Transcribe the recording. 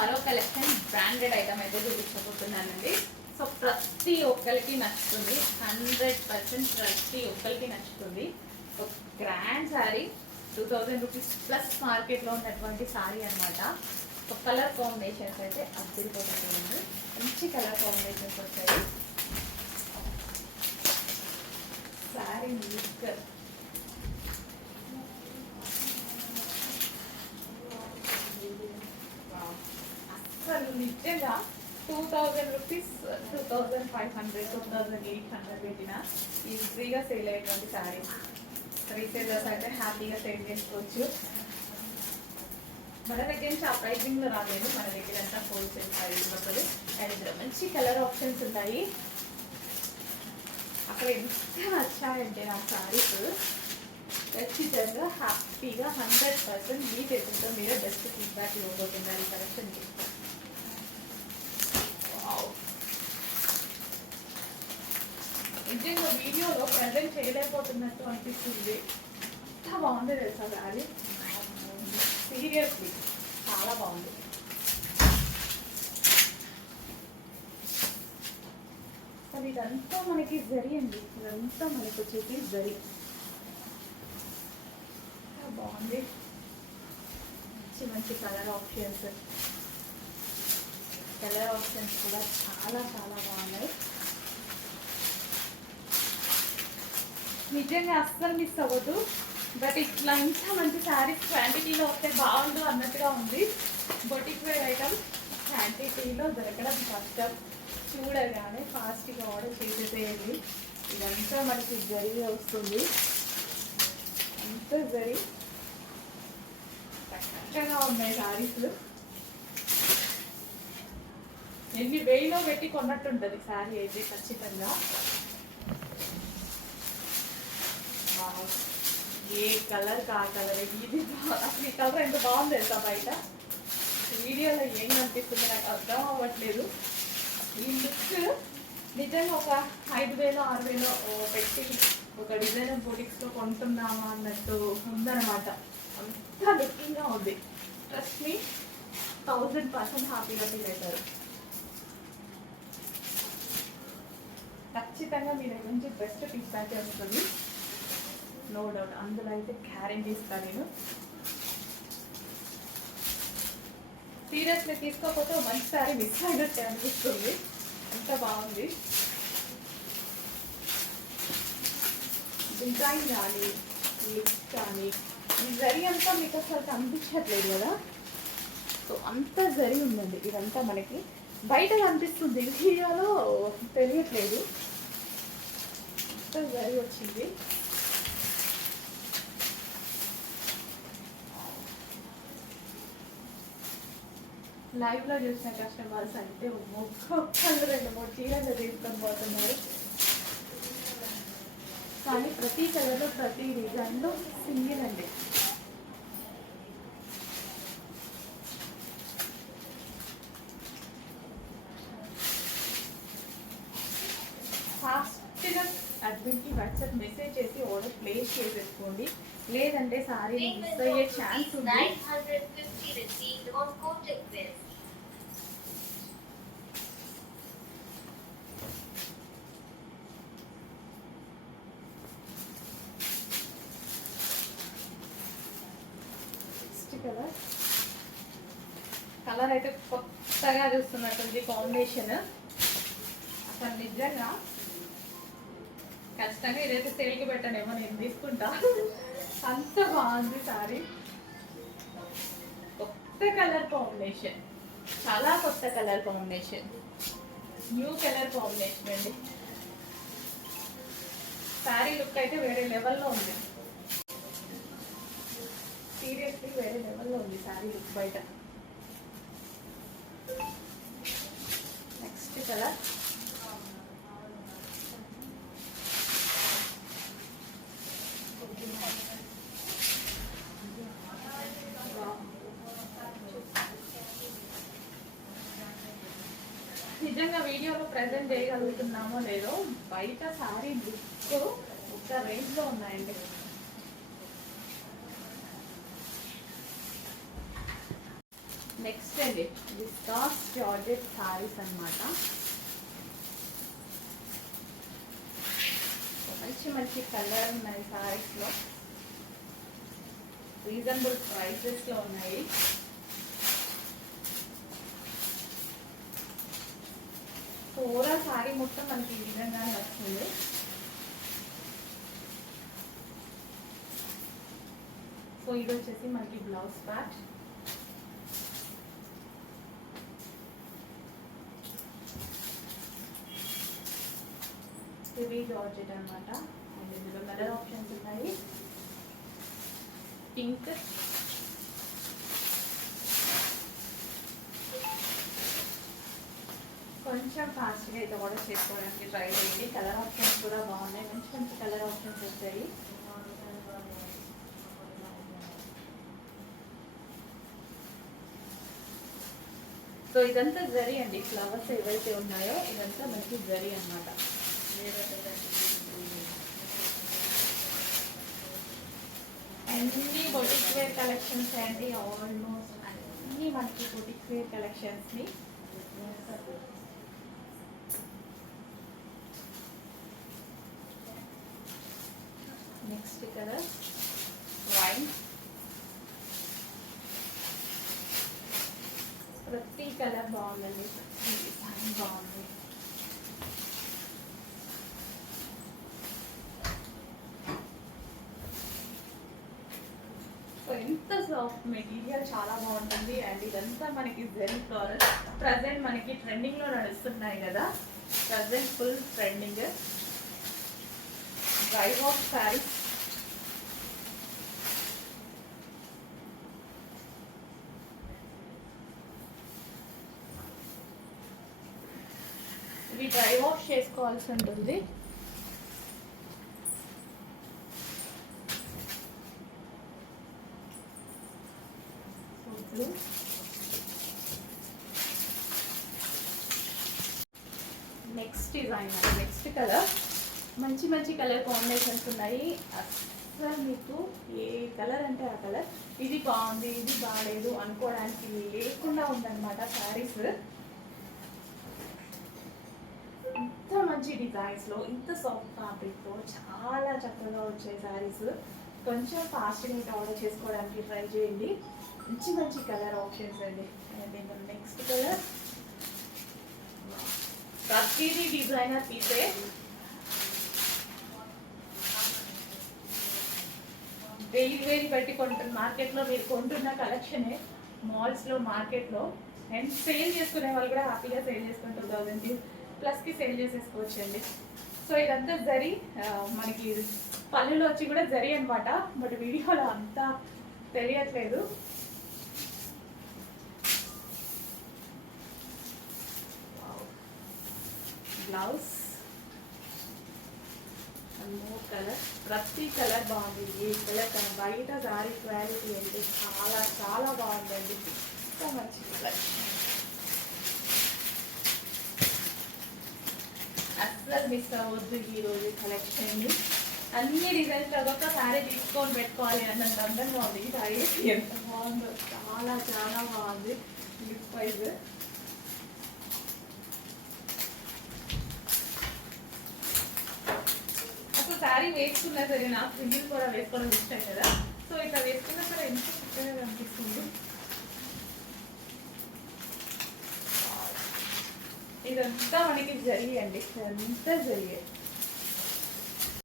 మరో collection branded item అయితే చూపించబోతున్నానండి. So ప్రతి ఒక్కరికి నచ్చుతుంది, 100% ప్రతి ఒక్కరికి నచ్చుతుంది. ఒక గ్రాండ్ శారీ, 2000 రూపీస్ ప్లస్ మార్కెట్లో ఉన్నటువంటి శారీ అనమాట. సో కలర్ కాంబినేషన్స్ అయితే అద్దరిపోతుంది, మంచి కలర్ కాంబినేషన్స్ వచ్చాయి. శారీ లుక్ అసలు నిజంగా 2000 రూపీస్, 2500, 2800 పెట్టిన ఈజీగా సేల్ అయ్యేటువంటి శారీస్. రీసేలర్స్ అయితే హ్యాపీగా సేల్ చేసుకోవచ్చు. మన దగ్గర నుంచి ఆ ప్రైజింగ్లో రాలేదు, మన దగ్గర అంతా హోల్సేల్ ప్రైజింగ్ వస్తుంది. అండ్ మంచి కలర్ ఆప్షన్స్ ఉంటాయి. అక్కడ ఎంత నచ్చాయంటే నా శారీస్ ఖచ్చితంగా హ్యాపీగా 100% మీ చేతులతో మీరే బెస్ట్ ఫీడ్బ్యాక్ ఇవ్వబోతున్నారు ఈ కలెక్షన్కి. నిజంగా వీడియోలో ప్రజెంట్ చేయలేకపోతున్నట్టు అనిపిస్తుంది. ఎంత బాగుంది తెలుసా శారీ, సీరియస్లీ చాలా బాగుంది. అసలు ఇదంతా మనకి జరి అండి, ఇదంతా మనకి వచ్చేసి జరి. బాగుంది, మంచి మంచి కలర్ ఆప్షన్స్ కూడా చాలా చాలా బాగున్నాయి. నిజంగా అస్సలు మిస్ అవ్వదు. బట్ ఇట్లా ఇంత మంచి శారీస్ క్వాంటిటీలో వస్తే బాగుండు అన్నట్టుగా ఉంది. బొటిక్ వేర్ ఐటమ్ క్వాంటిటీలో దొరకడం కష్టం. చూడగానే ఫాస్ట్గా ఆర్డర్ చేసేసేయండి. ఇదంతా మనకి జరిగి వస్తుంది, అంత జరి చక్కగా ఉన్నాయి శారీస్. ఎన్ని వేయిలో పెట్టి కొన్నట్టుంటుంది శారీ అయితే ఖచ్చితంగా. ఏ కలర్ కా కలర్, ఇది అసలు ఈ కలర్ ఎంత బాగుంది తెలుసా, బయట వీడియోలో ఏం కనిపిస్తుంది నాకు అర్థం అవ్వట్లేదు. ఈ లుక్ నిజంగా ఒక 5000, 6000 పెట్టి ఒక డిజైనర్ బొటిక్స్లో కొంటున్నామా అన్నట్టు ఉందన్నమాట. అంత లుకింగ్గా ఉంది. ట్రస్ట్ మీ, 1000% హ్యాపీగా ఫీల్ అవుతారు. ఖచ్చితంగా మీ దగ్గర నుంచి బెస్ట్ ఫీడ్బ్యాక్ వస్తుంది, నో డౌట్. అందులో అయితే గ్యారెంటీ ఇస్తాను నేను. సీరియస్లీ తీసుకోకపోతే మంచి సారీ మిస్ అయినట్టు అనిపిస్తుంది, అంత బాగుంది. డిజైన్ కానీ లుక్ కానీ ఈ జరి అంతా మీకు అసలు కనిపించట్లేదు కదా. సో అంత జరి ఉందండి, ఇదంతా మనకి బయట కనిపిస్తుంది, వీడియోలో తెలియట్లేదు. అంత జరి వచ్చింది. లైవ్లో చూసిన కస్టమర్స్ అయితే ఒక్కొక్కళ్ళు 2-3 చీరలు తీసుకొని పోతున్నారు. కానీ ప్రతి కలర్లో ప్రతి డిజైన్లో సింగిల్ అండి. ఫాస్ట్గా అడ్మిన్కి వాట్సాప్ మెసేజ్ చేసి ఆర్డర్ ప్లేస్ చేసేసుకోండి, లేదంటే సారీ మిస్ అయ్యే ఛాన్స్ ఉంది. కలర్ అయితే కొత్తగా చూస్తున్నట్టుంది కాంబినేషన్. అసలు నిజంగా ఖచ్చితంగా ఇదైతే సేల్కి పెట్టానేమో, నేను తీసుకుంటా, అంత బాగుంది సారీ. కొత్త కలర్ కాంబినేషన్, చాలా కొత్త colour combination, new colour combination అండి. శారీ లుక్ అయితే వేరే లెవెల్లో ఉంది, సీరియస్లీ వేరే లెవెల్లో ఉంది శారీ లుక్ బయట. నెక్స్ట్ కలర్ నిజంగా వీడియోలో ప్రెజెంట్ చేయగలుగుతున్నామో లేదో, బయట సారీ లుక్ ఒక రేంజ్లో ఉన్నాయండి. నెక్స్ట్ అండి విస్కాస్ జార్జెట్ సారీస్ అన్నమాట. మంచి మంచి కలర్ ఉన్నాయి సారీస్లో, రీజనబుల్ ప్రైసెస్లో ఉన్నాయి. పూరా సారీ మొత్తం మనకి ఈ విధంగా వస్తుంది. సో ఇది వచ్చేసి మనకి బ్లౌజ్ పార్ట్. హెవీ జార్జెట్ అనమాట. అండ్ ఇందులో కలర్ ఆప్షన్స్ ఉన్నాయి. పింక్, కొంచెం ఫాస్ట్గా అయితే ఆర్డర్ చేసుకోవడానికి ట్రై చేయండి. కలర్ ఆప్షన్స్ కూడా బాగున్నాయి, మంచి మంచి కలర్ ఆప్షన్స్ వచ్చాయి. సో ఇదంతా జరీ అండి, ఫ్లవర్స్ ఏవైతే ఉన్నాయో ఇదంతా మనకి జరీ అనమాట. అన్ని బొటిక్ వేర్ కలెక్షన్స్ అండి, ఆల్మోస్ట్ అన్ని మనకి బొటిక్ వేర్ కలెక్షన్స్ని. Next colour wine. ప్రతి కలర్ బాగుందండి, డిజైన్ బాగుంది. సో ఇంత సాఫ్ట్ మెటీరియల్ చాలా బాగుంటుంది. అండ్ ఇదంతా మనకి జెరీ ఫ్లోరల్, ప్రజెంట్ మనకి ట్రెండింగ్లో నడుస్తున్నాయి కదా, present full trending dry wash saris. ఇవి డ్రై వాష్ చేసుకోవాల్సి ఉంటుంది. నెక్స్ట్ డిజైన్, నెక్స్ట్ కలర్, మంచి మంచి కలర్ కాంబినేషన్స్ ఉన్నాయి. అసలు మీకు ఏ కలర్ అంటే ఆ కలర్, ఇది బాగుంది ఇది బాగాలేదు అనుకోవడానికి లేకుండా ఉందన్నమాట శారీస్. ఇంత మంచి డిజైన్స్లో, ఇంత సాఫ్ట్ ఫ్యాబ్రిక్తో చాలా చక్కగా వచ్చే శారీస్. కొంచెం ఫాస్ట్గా ఆర్డర్ చేసుకోవడానికి ట్రై చేయండి. మంచి మంచి కలర్ ఆప్షన్స్ అండి. అండ్ నెక్స్ట్ కలర్, ప్రతిదీ డిజైనర్ పీసే. వేలు పెట్టి కొంటున్న మార్కెట్లో మీరు కొంటున్న కలెక్షనే మాల్స్లో, మార్కెట్లో. అండ్ సేల్ చేసుకునే వాళ్ళు కూడా హ్యాపీగా సేల్ చేసుకుని 2000+ సేల్ చేసేసుకోవచ్చండి. సో ఇదంతా జరీ, మనకి పళ్ళులో వచ్చి కూడా జరీ అనమాట, బట్ వీడియోలో అంతా తెలియట్లేదు. బ్లౌజ్ మోర్ కలర్, ప్రతి కలర్ బాగుంది. ఏ కలర్ బయట సారీ క్వాలిటీ అయితే చాలా చాలా బాగుందండి. సో మంచి కలర్, అస్సలు మిస్ అవ్వద్దు ఈరోజు కలెక్షన్ని. అన్ని డిజైన్స్ అదొక సారీ తీసుకొని పెట్టుకోవాలి అన్నంత అందంగా ఉంది. సారీ ఎంత బాగుందో, చాలా చాలా బాగుంది. లుక్ వైజ్ శారీ వేసుకున్నా సరే, నాకు సింగిల్ కూడా వేసుకోవడం ఇష్టం కదా. సో ఇట్లా వేసుకున్నా సరే ఎంత చక్కగా కనిపిస్తుంది. ఇదంతా మనకి జరిగే అండి, ఎంత జరిగే.